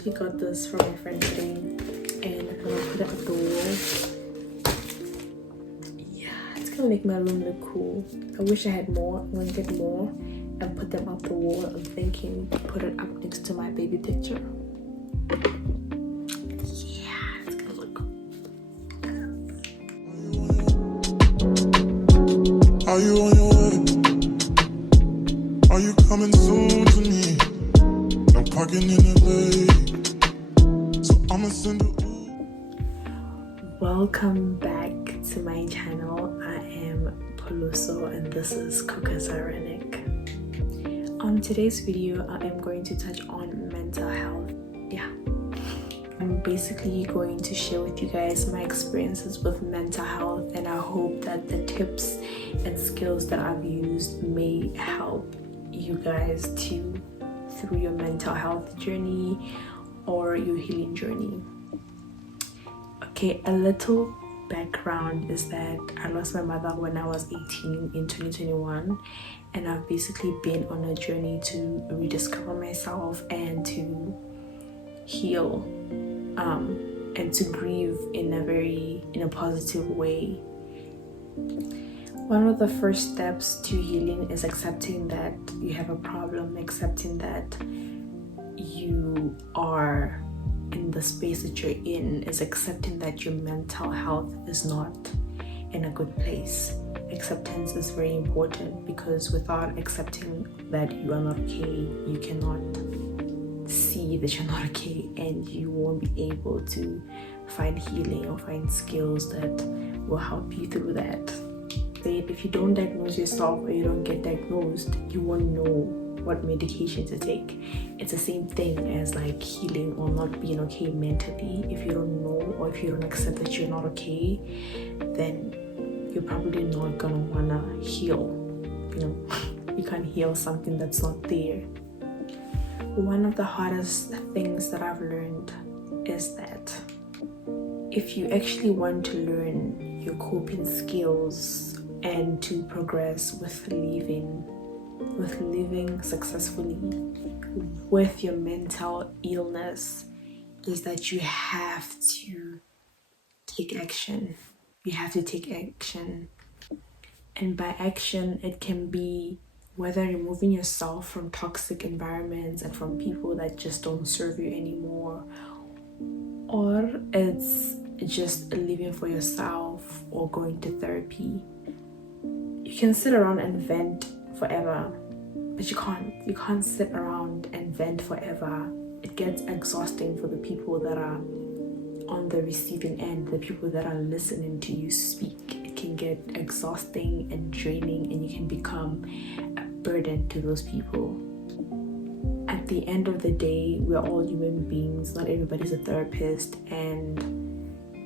actually got this from my friend today, and I'm gonna put it up the wall. Yeah, it's gonna make my room look cool. I wish I had more. I'm gonna get more and put them up the wall. I'm thinking put it up next to my baby picture. Yeah, it's gonna look cool. Are you on your way? Are you coming soon to me? I'm parking in LA, so I'ma send a Welcome back to my channel. I am Poluso and this is Coca's Ironic. On today's video, I am going to touch on mental health. Yeah, I'm basically going to share with you guys my experiences with mental health, and I hope that the tips and skills that I've used may help you guys too through your mental health journey or your healing journey. Okay, a little background is that I lost my mother when I was 18 in 2021, and I've basically been on a journey to rediscover myself and to heal and to grieve in a positive way. One of the first steps to healing is accepting that you have a problem, accepting that you are in the space that you're in, is accepting that your mental health is not in a good place. Acceptance is very important, because without accepting that you are not okay, you cannot see that you're not okay, and you won't be able to find healing or find skills that will help you through that. If you don't diagnose yourself or you don't get diagnosed, you won't know what medication to take. It's the same thing as like healing or not being okay mentally. If you don't know or if you don't accept that you're not okay, then you're probably not gonna wanna heal. You can't heal something that's not there. One of the hardest things that I've learned is that if you actually want to learn your coping skills and to progress with living successfully with your mental illness, is that you have to take action. You have to take action. And by action, it can be whether removing yourself from toxic environments and from people that just don't serve you anymore, or it's just living for yourself or going to therapy. You can sit around and vent forever, but you can't sit around and vent forever. It gets exhausting for the people that are on the receiving end, the people that are listening to you speak. It can get exhausting and draining, and you can become a burden to those people. At the end of the day, we're all human beings. Not everybody's a therapist, and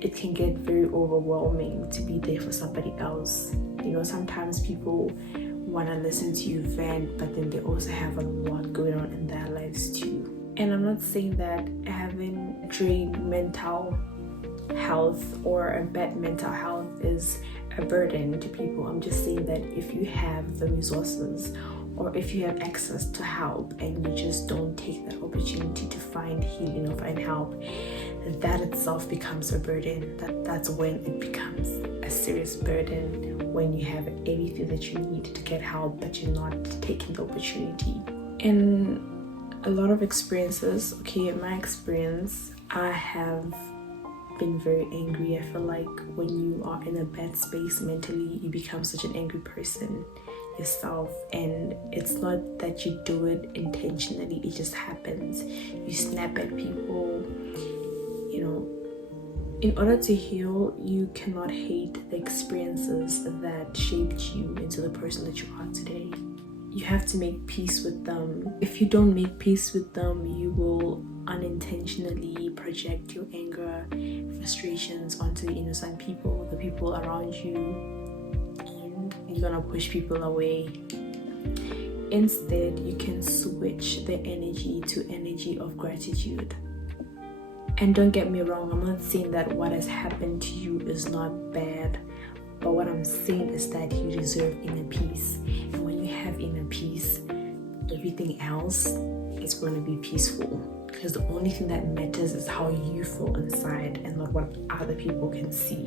it can get very overwhelming to be there for somebody else. Sometimes people want to listen to you vent, but then they also have a lot going on in their lives too. And I'm not saying that having drained mental health or a bad mental health is a burden to people. I'm just saying that if you have the resources or if you have access to help and you just don't take that opportunity to find healing or find help, that itself becomes a burden. That's when it becomes a serious burden, when you have everything that you need to get help but you're not taking the opportunity. In a lot of experiences, in my experience, I have been very angry. I feel like when you are in a bad space mentally, you become such an angry person yourself, and it's not that you do it intentionally, it just happens. You snap at people. In order to heal, you cannot hate the experiences that shaped you into the person that you are today. You have to make peace with them. If you don't make peace with them, you will unintentionally project your anger, frustrations onto the innocent people, the people around you, and you're gonna push people away. Instead, you can switch the energy to energy of gratitude. And don't get me wrong, I'm not saying that what has happened to you is not bad, but what I'm saying is that you deserve inner peace. And when you have inner peace, everything else it's going to be peaceful, because the only thing that matters is how you feel inside and not what other people can see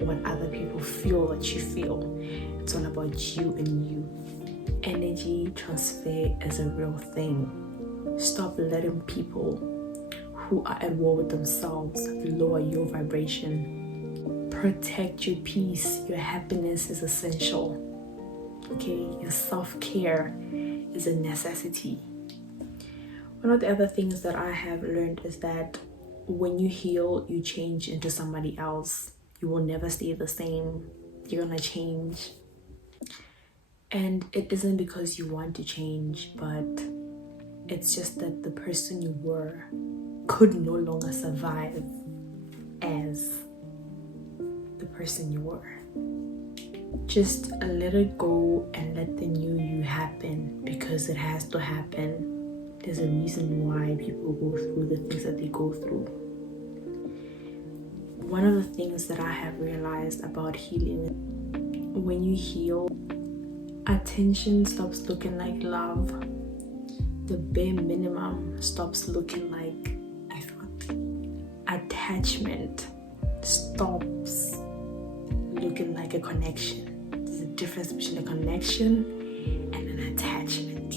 or what other people feel that you feel. It's all about you and you. Energy transfer is a real thing. Stop letting people who are at war with themselves lower your vibration. Protect your peace. Your happiness is essential. Okay, your self-care is a necessity. One of the other things that I have learned is that when you heal, you change into somebody else. You will never stay the same. You're gonna change. And it isn't because you want to change, but it's just that the person you were could no longer survive as the person you were. Just let it go and let the new you happen, because it has to happen. There's a reason why people go through the things that they go through. One of the things that I have realized about healing, when you heal, attention stops looking like love. The bare minimum stops looking like effort. Attachment stops looking like a connection. There's a difference between a connection and an attachment.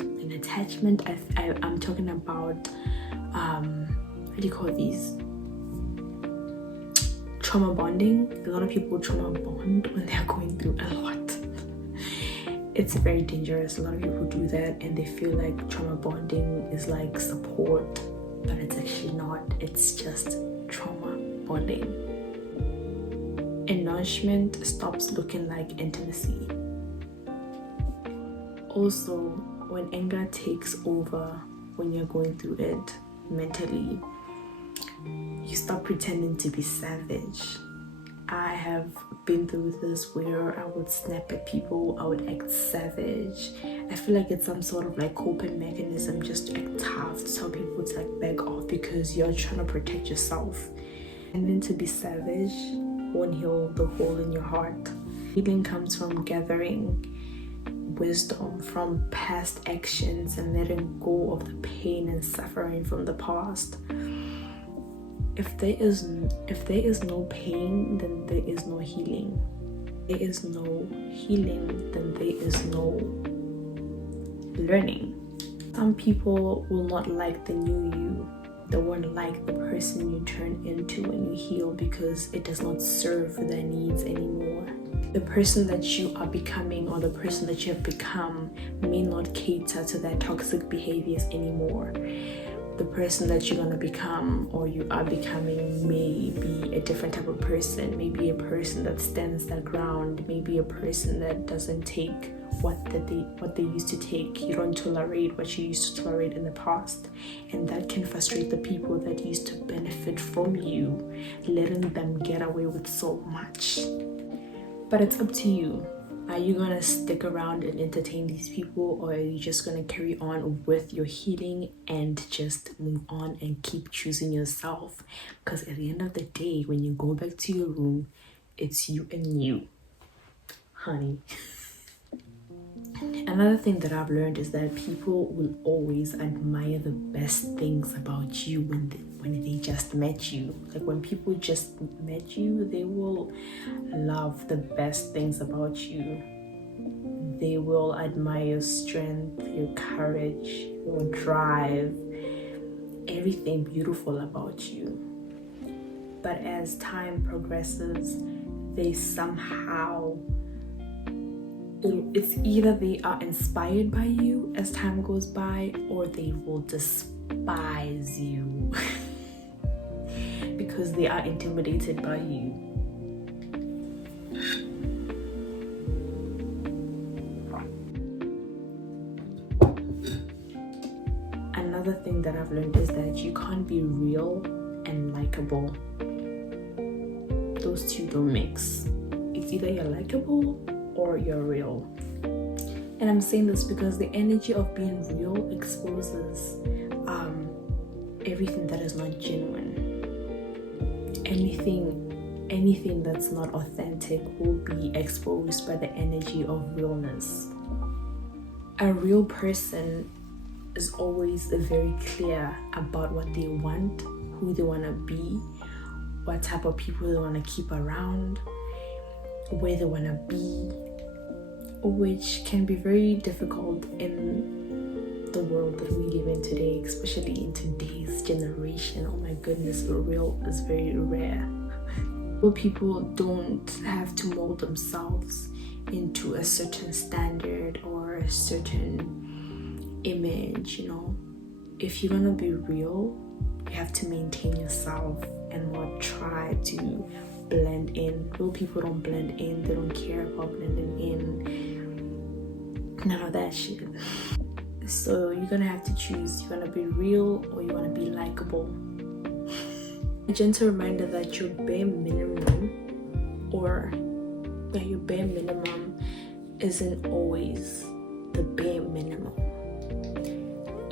An attachment, I'm talking about, what do you call these? Trauma bonding. A lot of people trauma bond when they're going through a lot. It's very dangerous. A lot of people do that and they feel like trauma bonding is like support, but it's actually not. It's just trauma bonding. Enlargement stops looking like intimacy. Also, when anger takes over, when you're going through it mentally, you stop pretending to be savage. I have been through this where I would snap at people, I would act savage. I feel like it's some sort of like coping mechanism just to act tough, to tell people to like back off because you're trying to protect yourself. And then to be savage won't heal the hole in your heart. Healing comes from gathering wisdom from past actions and letting go of the pain and suffering from the past. If there is no pain, then there is no healing. There is no healing, then there is no learning. Some people will not like the new you. They won't like the person you turn into when you heal because it does not serve their needs anymore. The person that you are becoming or the person that you have become may not cater to their toxic behaviors anymore. The person that you're going to become or you are becoming may be a different type of person, maybe a person that stands their ground, maybe a person that doesn't take what they used to take. You don't tolerate what you used to tolerate in the past, and that can frustrate the people that used to benefit from you, letting them get away with so much. But it's up to you. Are you gonna stick around and entertain these people, or are you just gonna carry on with your healing and just move on and keep choosing yourself? Because at the end of the day, when you go back to your room, it's you and you, honey. Another thing that I've learned is that people will always admire the best things about you when they just met you. Like when people just met you, they will love the best things about you. They will admire your strength, your courage, your drive, everything beautiful about you. But as time progresses, they somehow, it's either they are inspired by you as time goes by, or they will despise you because they are intimidated by you. Another thing that I've learned is that you can't be real and likable. Those two don't mix. It's either you're likable or you're real. And I'm saying this because the energy of being real exposes everything that is not genuine. Anything that's not authentic will be exposed by the energy of realness. A real person is always very clear about what they want, who they want to be, what type of people they want to keep around, where they want to be, which can be very difficult in the world that we live in today, especially in today's generation. Oh my goodness, real is very rare. People don't have to mold themselves into a certain standard or a certain image, you know. If you're gonna be real, you have to maintain yourself and not try to blend in. Real people don't blend in, they don't care about blending in, none of that shit. So you're gonna have to choose. You wanna be real or you wanna be likable. A gentle reminder that your bare minimum, or that your bare minimum isn't always the bare minimum.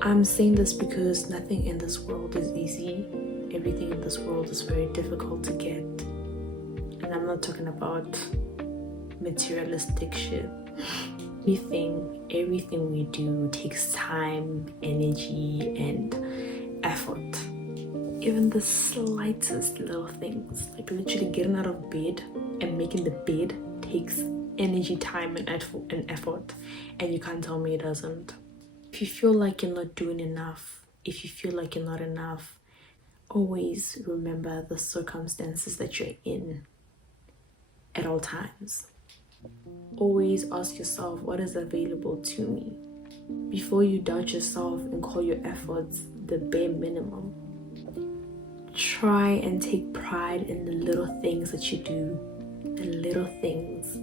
I'm saying this because nothing in this world is easy. Everything in this world is very difficult to get. And I'm not talking about materialistic shit. Everything we do takes time, energy, and effort. Even the slightest little things, like literally getting out of bed and making the bed, takes energy, time, and effort, and you can't tell me it doesn't. If you feel like you're not doing enough, if you feel like you're not enough, always remember the circumstances that you're in at all times. Always ask yourself, what is available to me? Before you doubt yourself and call your efforts the bare minimum, try and take pride in the little things that you do, the little things.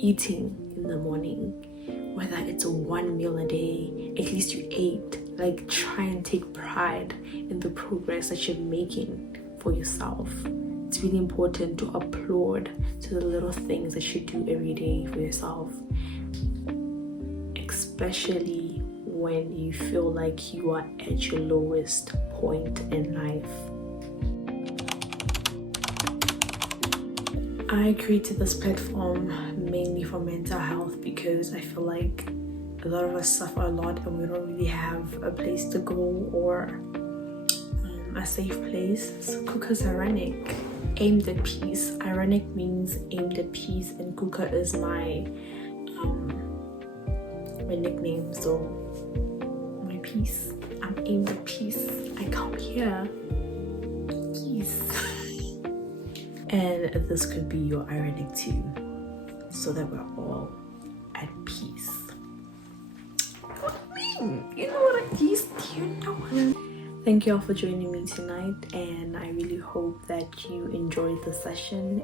Eating in the morning, whether it's one meal a day, at least you ate. Like, try and take pride in the progress that you're making for yourself. It's really important to applaud to the little things that you do every day for yourself, especially when you feel like you are at your lowest point in life. I created this platform mainly for mental health because I feel like a lot of us suffer a lot and we don't really have a place to go or a safe place. So Kuka is ironic, aimed at peace. Ironic means aimed at peace, and Kuka is my nickname, so my peace. I'm aimed at peace. I come here, peace. And this could be your ironic too, so that we're all at peace. What do you mean? You know what at peace? Do you know what? Thank you all for joining me tonight, and I really hope that you enjoyed the session.